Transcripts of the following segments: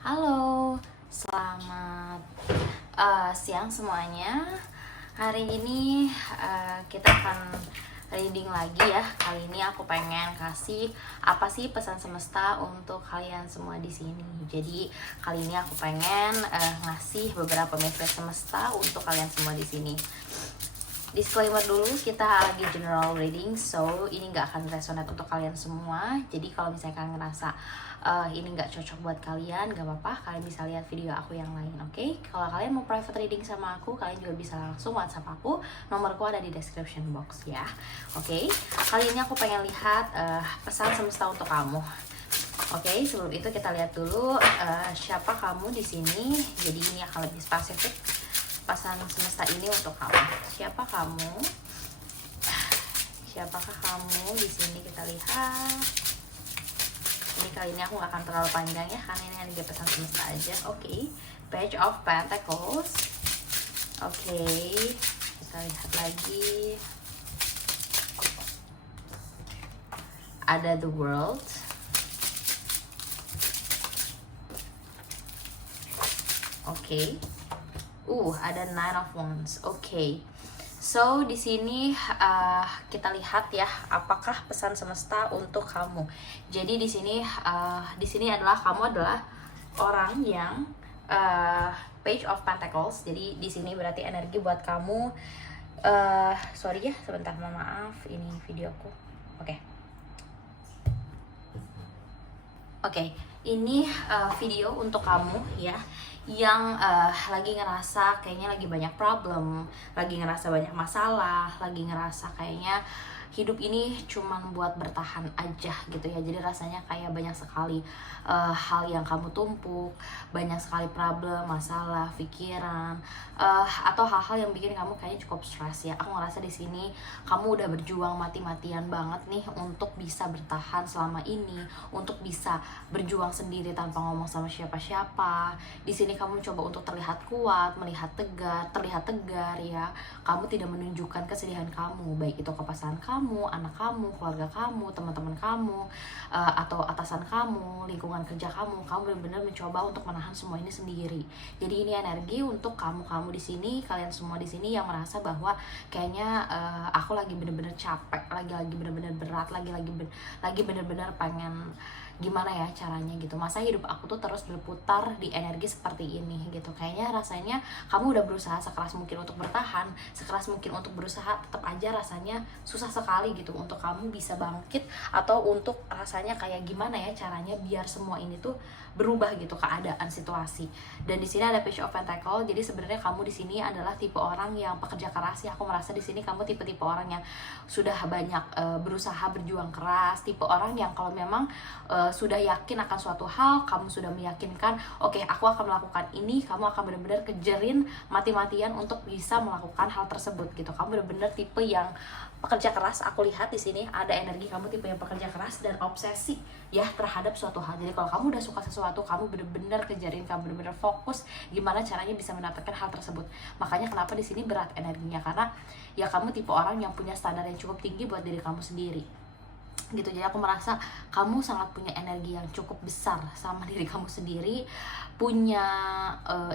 Halo, selamat siang semuanya. Hari ini kita akan reading lagi ya. Kali ini aku pengen kasih apa sih pesan semesta untuk kalian semua di sini. Jadi kali ini aku pengen ngasih beberapa message semesta untuk kalian semua di sini. Disclaimer dulu, kita lagi general reading, so ini nggak akan resonate untuk kalian semua. Jadi kalau misalnya kalian ngerasa ini nggak cocok buat kalian, nggak apa-apa, kalian bisa lihat video aku yang lain, oke? Kalau kalian mau private reading sama aku, kalian juga bisa langsung WhatsApp aku, nomorku ada di description box ya, oke? Kali ini aku pengen lihat pesan semesta untuk kamu. Oke, sebelum itu kita lihat dulu siapa kamu di sini. Jadi ini akan lebih spesifik pesan semesta ini untuk kamu. Siapa kamu? Siapakah kamu di sini? Kita lihat. Ini kali ini aku nggak akan terlalu panjang ya, karena ini hanya pesan semesta aja. Oke, Page of Pentacles. Oke, kita lihat lagi. Ada The World. Oke. Ada Nine of Wands. Oke. So di sini kita lihat ya, apakah pesan semesta untuk kamu. Jadi di sini adalah kamu adalah orang yang Page of Pentacles. Jadi di sini berarti energi buat kamu. Sorry ya, sebentar, maaf, ini videoku. Oke, ini video untuk kamu ya, yang lagi ngerasa kayaknya lagi banyak problem, lagi ngerasa banyak masalah, lagi ngerasa kayaknya hidup ini cuman buat bertahan aja gitu ya. Jadi rasanya kayak banyak sekali hal yang kamu tumpuk, banyak sekali problem, masalah, pikiran, atau hal-hal yang bikin kamu kayaknya cukup stres ya. Aku ngerasa di sini kamu udah berjuang mati-matian banget nih untuk bisa bertahan selama ini, untuk bisa berjuang sendiri tanpa ngomong sama siapa-siapa. Di sini kamu coba untuk terlihat kuat, terlihat tegar ya. Kamu tidak menunjukkan kesedihan kamu, baik itu ke pasangan kamu, anak kamu, keluarga kamu, teman-teman kamu, atau atasan kamu, lingkungan kerja kamu. Kamu benar-benar mencoba untuk menahan semua ini sendiri. Jadi ini energi untuk kamu di sini, kalian semua di sini yang merasa bahwa kayaknya aku lagi benar-benar capek, lagi benar-benar berat, lagi benar-benar pengen gimana ya caranya gitu. Masa hidup aku tuh terus berputar di energi seperti ini gitu. Kayaknya rasanya kamu udah berusaha sekeras mungkin untuk bertahan, sekeras mungkin untuk berusaha, tetap aja rasanya susah sekali gitu untuk kamu bisa bangkit, atau untuk rasanya kayak gimana ya caranya biar semua ini tuh berubah gitu keadaan situasi. Dan di sini ada Page of Pentacles. Jadi sebenarnya kamu di sini adalah tipe orang yang pekerja keras ya. Aku merasa di sini kamu tipe-tipe orang yang sudah banyak berusaha berjuang keras, tipe orang yang kalau memang sudah yakin akan suatu hal, kamu sudah meyakinkan, oke, aku akan melakukan ini, kamu akan benar-benar kejerin mati-matian untuk bisa melakukan hal tersebut gitu. Kamu benar-benar tipe yang pekerja keras. Aku lihat di sini ada energi kamu tipe yang pekerja keras dan obsesi ya terhadap suatu hal. Jadi kalau kamu udah suka sesuatu, kamu benar-benar kejarin, kamu benar-benar fokus gimana caranya bisa mendapatkan hal tersebut. Makanya kenapa di sini berat energinya, karena ya kamu tipe orang yang punya standar yang cukup tinggi buat diri kamu sendiri gitu. Jadi aku merasa kamu sangat punya energi yang cukup besar sama diri kamu sendiri, punya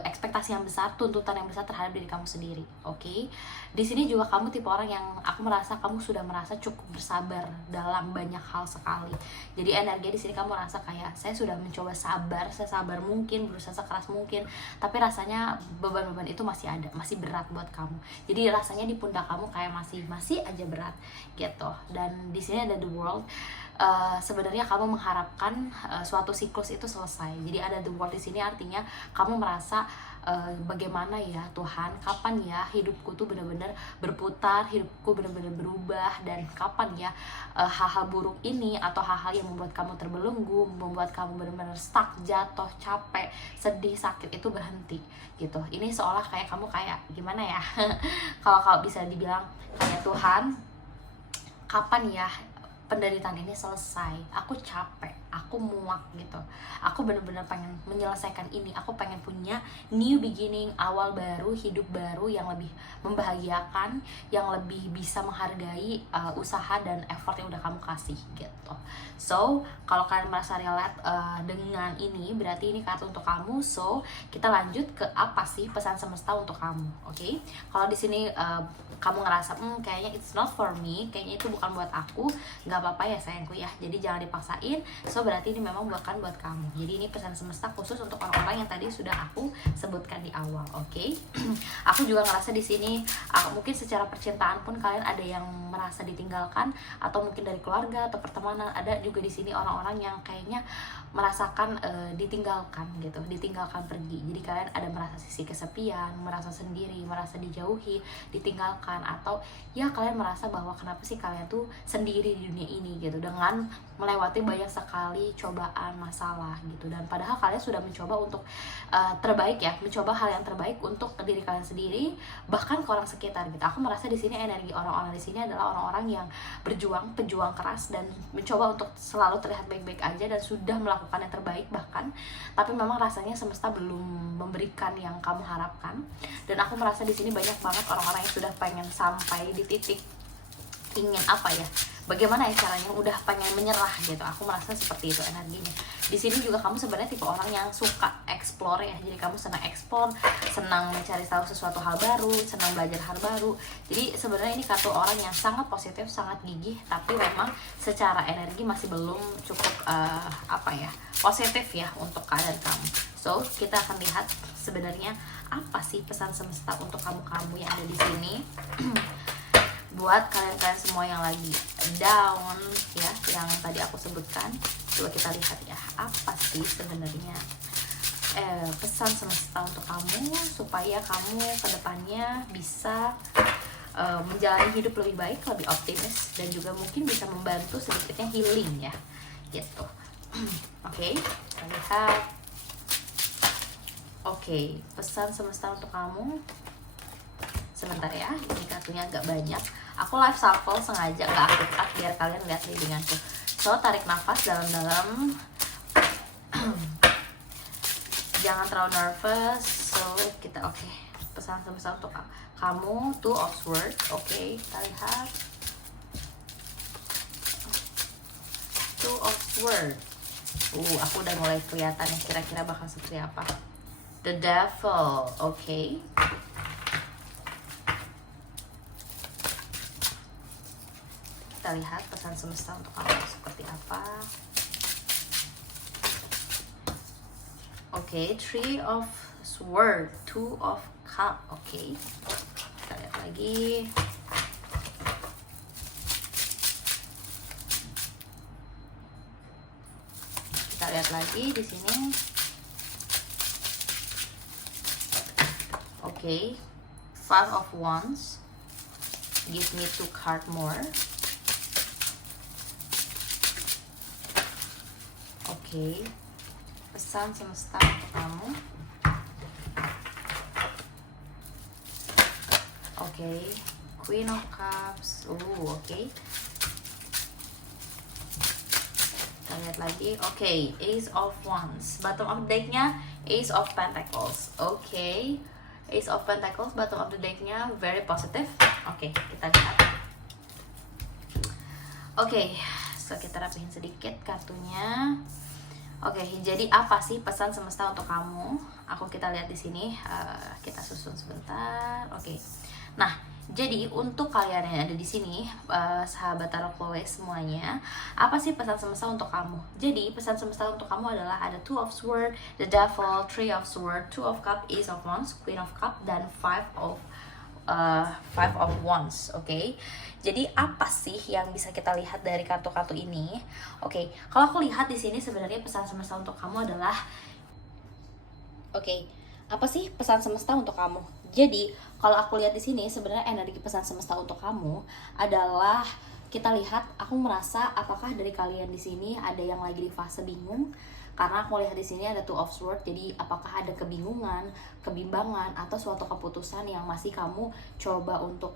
ekspektasi yang besar, tuntutan yang besar terhadap diri kamu sendiri. Oke. Di sini juga kamu tipe orang yang aku merasa kamu sudah merasa cukup bersabar dalam banyak hal sekali. Jadi energi di sini kamu merasa kayak saya sudah mencoba sabar, sesabar mungkin, berusaha sekeras mungkin, tapi rasanya beban-beban itu masih ada, masih berat buat kamu. Jadi rasanya di pundak kamu kayak masih aja berat gitu. Dan di sini ada The World. Sebenarnya kamu mengharapkan suatu siklus itu selesai. Jadi ada The World di sini artinya kamu merasa bagaimana ya Tuhan, kapan ya hidupku tuh benar-benar berputar, hidupku benar-benar berubah, dan kapan ya hal-hal buruk ini atau hal-hal yang membuat kamu terbelenggu, membuat kamu benar-benar stuck, jatuh, capek, sedih, sakit itu berhenti gitu. Ini seolah kayak kamu kayak gimana ya kalau bisa dibilang kayak Tuhan, kapan ya penderitaan ini selesai, aku capek, aku muak gitu. Aku bener-bener pengen menyelesaikan ini, aku pengen punya new beginning, awal baru, hidup baru yang lebih membahagiakan, yang lebih bisa menghargai usaha dan effort yang udah kamu kasih gitu. So kalau kalian merasa relate dengan ini, berarti ini kartu untuk kamu. So kita lanjut ke apa sih pesan semesta untuk kamu. Oke, kalau di sini kamu ngerasa kayaknya it's not for me, kayaknya itu bukan buat aku, nggak apa-apa ya sayangku ya, jadi jangan dipaksain. So berarti ini memang bukan buat kamu. Jadi ini pesan semesta khusus untuk orang-orang yang tadi sudah aku sebutkan di awal. Oke. Aku juga ngerasa di sini mungkin secara percintaan pun kalian ada yang merasa ditinggalkan, atau mungkin dari keluarga atau pertemanan. Ada juga di sini orang-orang yang kayaknya merasakan ditinggalkan gitu, ditinggalkan pergi. Jadi kalian ada merasa sisi kesepian, merasa sendiri, merasa dijauhi, ditinggalkan, atau ya kalian merasa bahwa kenapa sih kalian tuh sendiri di dunia ini gitu, dengan melewati banyak sekali cobaan, masalah gitu. Dan padahal kalian sudah mencoba untuk terbaik ya, mencoba hal yang terbaik untuk diri kalian sendiri, bahkan ke orang sekitar gitu. Aku merasa di sini energi orang-orang di sini adalah orang-orang yang berjuang, pejuang keras, dan mencoba untuk selalu terlihat baik-baik aja, dan sudah melakukan yang terbaik bahkan, tapi memang rasanya semesta belum memberikan yang kamu harapkan. Dan aku merasa di sini banyak banget orang-orang yang sudah pengen sampai di titik ingin apa ya, bagaimana ya caranya, udah pengen menyerah gitu. Aku merasa seperti itu energinya. Di sini juga kamu sebenarnya tipe orang yang suka explore ya. Jadi kamu senang explore, senang mencari tahu sesuatu hal baru, senang belajar hal baru. Jadi sebenarnya ini kartu orang yang sangat positif, sangat gigih, tapi memang secara energi masih belum cukup positif ya untuk keadaan kamu. So kita akan lihat sebenarnya apa sih pesan semesta untuk kamu-kamu yang ada di sini. Buat kalian-kalian semua yang lagi down ya, yang tadi aku sebutkan, coba kita lihat ya, apa sih sebenarnya pesan semesta untuk kamu supaya kamu kedepannya bisa menjalani hidup lebih baik, lebih optimis, dan juga mungkin bisa membantu sedikitnya healing ya gitu. Oke, kita lihat. Oke, pesan semesta untuk kamu. Sebentar ya, ini kartunya agak banyak. Aku live shuffle sengaja gak aku cut biar kalian lihat readinganku. So tarik nafas dalam-dalam. Jangan terlalu nervous. So kita pesan semesta untuk kamu, Two of Swords. Oke, kita lihat. Two of Swords. Aku udah mulai kelihatan ya kira-kira bakal seperti apa. The Devil. Oke. Kita lihat pesan semesta untuk kamu seperti apa. Oke, Three of Swords, Two of Cup. Oke, kita lihat lagi. Kita lihat lagi di sini. Oke, Five of Wands. Give me 2 card more. Oke, pesan semesta untuk kamu. Oke, Queen of Cups. Oke. Kita lihat lagi. Oke, Ace of Wands. Bottom of the decknya Ace of Pentacles. Oke, Ace of Pentacles. Bottom of the decknya very positive. Oke, kita lihat. Oke, so kita rapihin sedikit kartunya. Oke, jadi apa sih pesan semesta untuk kamu? Kita lihat di sini. Kita susun sebentar. Oke. Nah, jadi untuk kalian yang ada di sini, sahabat Tarot Chloe semuanya, apa sih pesan semesta untuk kamu? Jadi pesan semesta untuk kamu adalah ada Two of Swords, The Devil, Three of Swords, Two of Cups, Ace of Wands, Queen of Cups, dan Five of Wands. Oke. Jadi apa sih yang bisa kita lihat dari kartu-kartu ini? Oke, kalau aku lihat di sini sebenarnya pesan semesta untuk kamu adalah apa sih pesan semesta untuk kamu? Jadi, kalau aku lihat di sini sebenarnya energi pesan semesta untuk kamu adalah, kita lihat, aku merasa apakah dari kalian di sini ada yang lagi di fase bingung, karena aku lihat di sini ada Two of Swords. Jadi apakah ada kebingungan, kebimbangan, atau suatu keputusan yang masih kamu coba untuk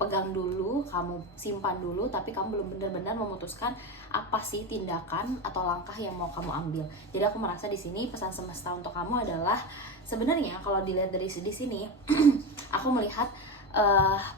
pegang dulu, kamu simpan dulu, tapi kamu belum benar-benar memutuskan apa sih tindakan atau langkah yang mau kamu ambil. Jadi aku merasa di sini pesan semesta untuk kamu adalah sebenarnya kalau dilihat dari di sini aku melihat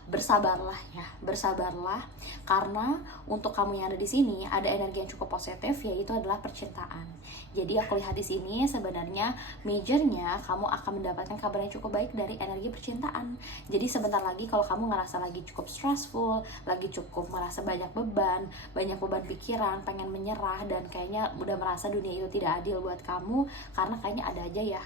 bersabarlah ya, bersabarlah, karena untuk kamu yang ada di sini ada energi yang cukup positif, yaitu adalah percintaan. Jadi aku lihat di sini sebenarnya majornya kamu akan mendapatkan kabar yang cukup baik dari energi percintaan. Jadi sebentar lagi kalau kamu ngerasa lagi cukup stressful, lagi cukup merasa banyak beban pikiran, pengen menyerah, dan kayaknya udah merasa dunia itu tidak adil buat kamu karena kayaknya ada aja ya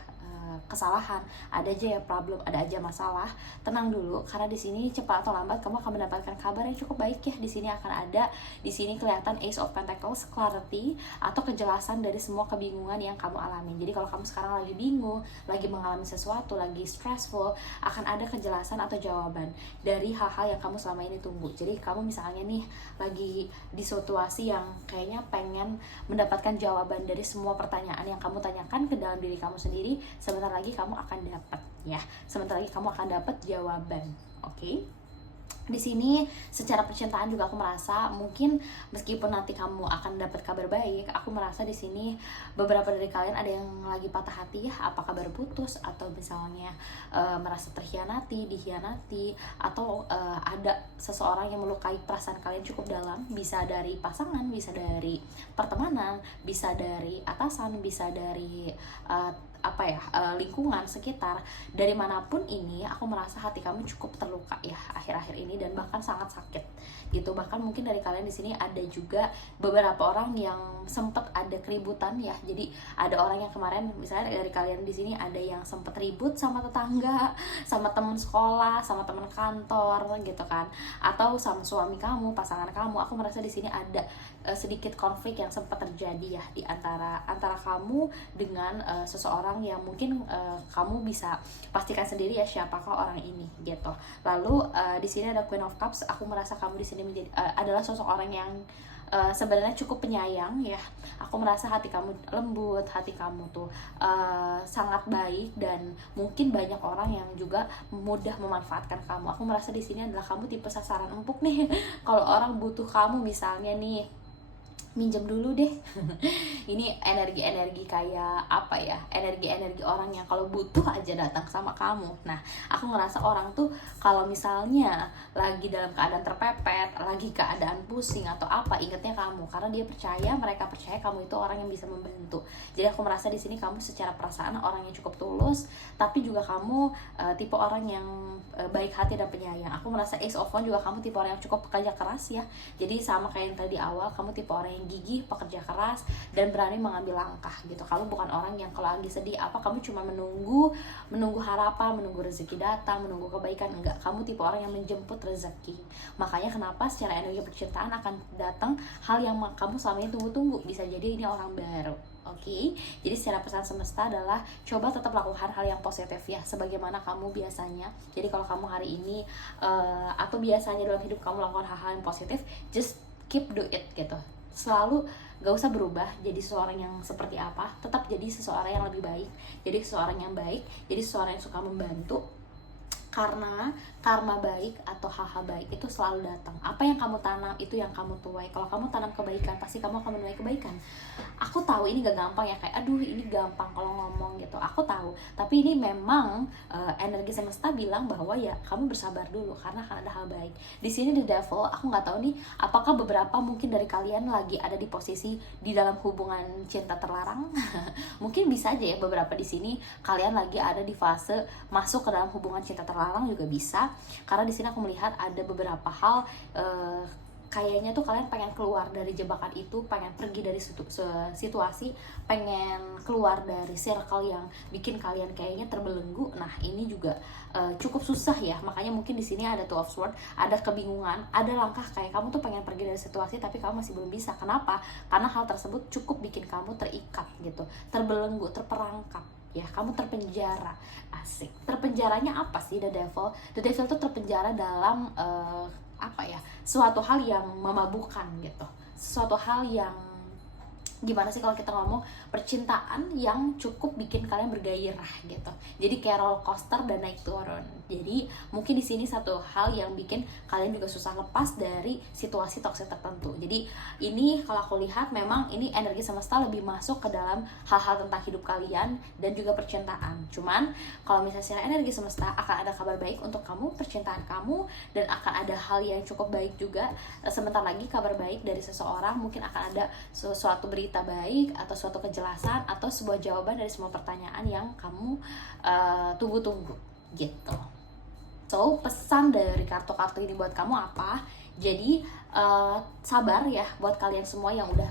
kesalahan, ada aja ya problem, ada aja masalah. Tenang dulu, karena di sini cepat atau lambat kamu akan mendapatkan kabar yang cukup baik ya. Di sini akan ada, di sini kelihatan Ace of Pentacles, clarity atau kejelasan dari semua kebingungan yang kamu alami. Jadi kalau kamu sekarang lagi bingung, lagi mengalami sesuatu, lagi stressful, akan ada kejelasan atau jawaban dari hal-hal yang kamu selama ini tunggu. Jadi kamu misalnya nih lagi di situasi yang kayaknya pengen mendapatkan jawaban dari semua pertanyaan yang kamu tanyakan ke dalam diri kamu sendiri, sebentar lagi kamu akan dapat ya, sebentar lagi kamu akan dapat jawaban. Oke? Di sini secara percintaan juga aku merasa mungkin meskipun nanti kamu akan dapat kabar baik, aku merasa di sini beberapa dari kalian ada yang lagi patah hati ya, apa kabar putus, atau misalnya merasa terhianati, dihianati, atau ada seseorang yang melukai perasaan kalian cukup dalam, bisa dari pasangan, bisa dari pertemanan, bisa dari atasan, bisa dari lingkungan sekitar. Dari manapun ini aku merasa hati kamu cukup terluka ya akhir-akhir ini, dan bahkan sangat sakit gitu. Bahkan mungkin dari kalian di sini ada juga beberapa orang yang sempat ada keributan ya. Jadi ada orang yang kemarin, misalnya dari kalian di sini ada yang sempat ribut sama tetangga, sama teman sekolah, sama teman kantor gitu kan, atau sama suami kamu, pasangan kamu. Aku merasa di sini ada sedikit konflik yang sempat terjadi ya di antara kamu dengan seseorang yang mungkin kamu bisa pastikan sendiri ya siapakah orang ini gitu. Lalu di sini ada Queen of Cups. Aku merasa kamu di sini menjadi adalah sosok orang yang sebenarnya cukup penyayang ya. Aku merasa hati kamu lembut, hati kamu tuh sangat baik, dan mungkin banyak orang yang juga mudah memanfaatkan kamu. Aku merasa di sini adalah kamu tipe sasaran empuk nih. Kalau orang butuh kamu misalnya nih, minjem dulu deh. Ini energi-energi kayak apa ya, energi-energi orang yang kalau butuh aja datang sama kamu. Nah, aku ngerasa orang tuh kalau misalnya lagi dalam keadaan terpepet, lagi keadaan pusing atau apa, ingetnya kamu, karena dia percaya, mereka percaya kamu itu orang yang bisa membantu. Jadi aku merasa di sini kamu secara perasaan orang yang cukup tulus, tapi juga kamu tipe orang yang baik hati dan penyayang. Aku merasa Ace of Wands juga kamu tipe orang yang cukup pekerja keras ya. Jadi sama kayak yang tadi di awal, kamu tipe orang yang gigih, pekerja keras, dan berani mengambil langkah gitu. Kamu bukan orang yang kalau lagi sedih kamu cuma menunggu harapan, menunggu rezeki datang, menunggu kebaikan. Enggak, kamu tipe orang yang menjemput rezeki. Makanya kenapa secara energi percintaan akan datang hal yang kamu selama ini tunggu-tunggu. Bisa jadi ini orang baru. Oke, jadi secara pesan semesta adalah coba tetap lakukan hal yang positif ya, sebagaimana kamu biasanya. Jadi kalau kamu hari ini atau biasanya dalam hidup kamu lakukan hal-hal yang positif, just keep do it gitu. Selalu gak usah berubah jadi seseorang yang seperti apa, tetap jadi seseorang yang lebih baik, jadi seseorang yang baik, jadi seseorang yang suka membantu. Karena karma baik atau hal-hal baik itu selalu datang. Apa yang kamu tanam itu yang kamu tuai. Kalau kamu tanam kebaikan, pasti kamu akan menuai kebaikan. Aku tahu ini gak gampang ya, kayak aduh ini gampang kalau ngomong gitu. Aku tahu, tapi ini memang energi semesta bilang bahwa ya kamu bersabar dulu karena akan ada hal baik. Di sini The Devil, aku nggak tahu nih apakah beberapa mungkin dari kalian lagi ada di posisi di dalam hubungan cinta terlarang. Mungkin bisa aja ya beberapa di sini kalian lagi ada di fase masuk ke dalam hubungan cinta terlarang juga bisa. Karena di sini aku melihat ada beberapa hal kayaknya tuh kalian pengen keluar dari jebakan itu, pengen pergi dari situasi, pengen keluar dari circle yang bikin kalian kayaknya terbelenggu. Nah, ini juga cukup susah ya. Makanya mungkin di sini ada Two of Swords, ada kebingungan, ada langkah kayak kamu tuh pengen pergi dari situasi tapi kamu masih belum bisa. Kenapa? Karena hal tersebut cukup bikin kamu terikat gitu, terbelenggu, terperangkap. Ya, kamu terpenjara. Asik. Terpenjaranya apa sih The Devil? The Devil tuh terpenjara dalam suatu hal yang memabukkan gitu, suatu hal yang gimana sih kalau kita ngomong percintaan yang cukup bikin kalian bergairah gitu. Jadi kayak roller coaster dan naik turun. Jadi mungkin di sini satu hal yang bikin kalian juga susah lepas dari situasi toksik tertentu. Jadi ini kalau aku lihat memang ini energi semesta lebih masuk ke dalam hal-hal tentang hidup kalian dan juga percintaan. Cuman kalau misalnya secara energi semesta akan ada kabar baik untuk kamu, percintaan kamu, dan akan ada hal yang cukup baik juga. Sebentar lagi kabar baik dari seseorang, mungkin akan ada sesuatu berita baik atau suatu kejelasan atau sebuah jawaban dari semua pertanyaan yang kamu tunggu-tunggu gitu. So, pesan dari kartu-kartu ini buat kamu apa? Jadi sabar ya buat kalian semua yang udah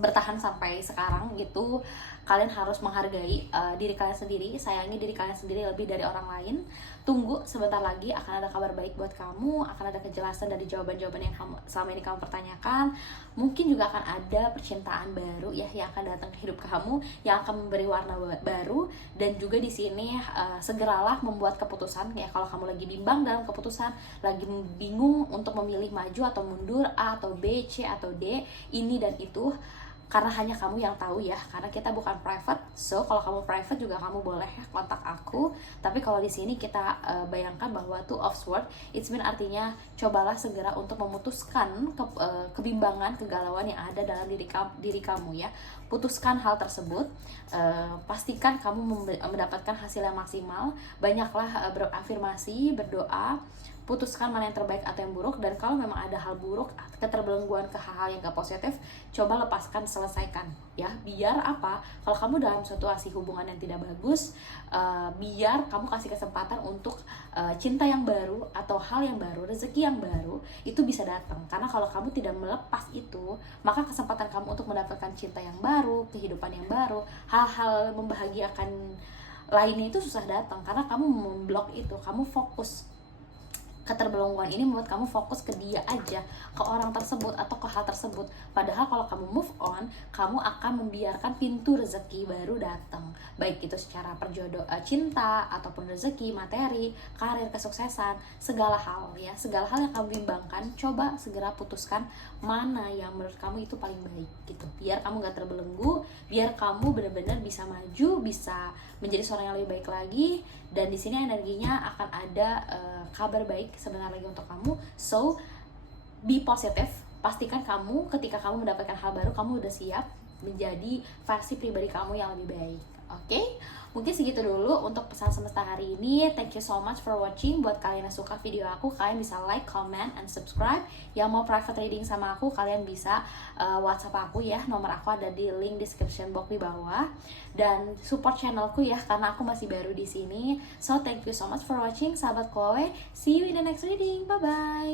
bertahan sampai sekarang gitu. Kalian harus menghargai diri kalian sendiri, sayangi diri kalian sendiri lebih dari orang lain. Tunggu, sebentar lagi akan ada kabar baik buat kamu, akan ada kejelasan dari jawaban-jawaban yang selama ini kamu pertanyakan. Mungkin juga akan ada percintaan baru ya yang akan datang ke hidup kamu, yang akan memberi warna baru. Dan juga di sini segeralah membuat keputusan ya, kalau kamu lagi bimbang dalam keputusan, lagi bingung untuk memilih maju atau mundur, A atau B, C atau D, ini dan itu, karena hanya kamu yang tahu ya, karena kita bukan private. So kalau kamu private juga kamu boleh ya kontak aku. Tapi kalau di sini kita bayangkan bahwa Two of Swords, it's mean artinya cobalah segera untuk memutuskan kebimbangan, kegalauan yang ada dalam diri kamu ya. Putuskan hal tersebut, pastikan kamu mendapatkan hasil yang maksimal. Banyaklah berafirmasi, berdoa, putuskan mana yang terbaik atau yang buruk. Dan kalau memang ada hal buruk, keterbelengguan ke hal-hal yang gak positif, coba lepaskan, selesaikan ya. Biar apa, kalau kamu dalam situasi hubungan yang tidak bagus, biar kamu kasih kesempatan untuk cinta yang baru atau hal yang baru, rezeki yang baru itu bisa datang. Karena kalau kamu tidak melepas itu, maka kesempatan kamu untuk mendapatkan cinta yang baru, kehidupan yang baru, hal-hal membahagiakan lainnya itu susah datang. Karena kamu memblok itu, kamu fokus. Keterbelengguan ini membuat kamu fokus ke dia aja, ke orang tersebut atau ke hal tersebut. Padahal kalau kamu move on, kamu akan membiarkan pintu rezeki baru datang. Baik itu secara cinta, ataupun rezeki, materi, karir, kesuksesan, segala hal ya. Segala hal yang kamu bimbangkan, coba segera putuskan mana yang menurut kamu itu paling baik gitu. Biar kamu gak terbelenggu, biar kamu benar-benar bisa maju, bisa menjadi seorang yang lebih baik lagi. Dan di sini energinya akan ada kabar baik sebentar lagi untuk kamu. So be positive. Pastikan kamu ketika kamu mendapatkan hal baru, kamu udah siap menjadi versi pribadi kamu yang lebih baik. Oke? Mungkin segitu dulu untuk pesan semesta hari ini. Thank you so much for watching. Buat kalian yang suka video aku, kalian bisa like, comment, and subscribe. Yang mau private reading sama aku, kalian bisa WhatsApp aku ya. Nomor aku ada di link description box di bawah. Dan support channelku ya, karena aku masih baru di sini. So thank you so much for watching, sahabat Chloe. See you in the next reading. Bye bye.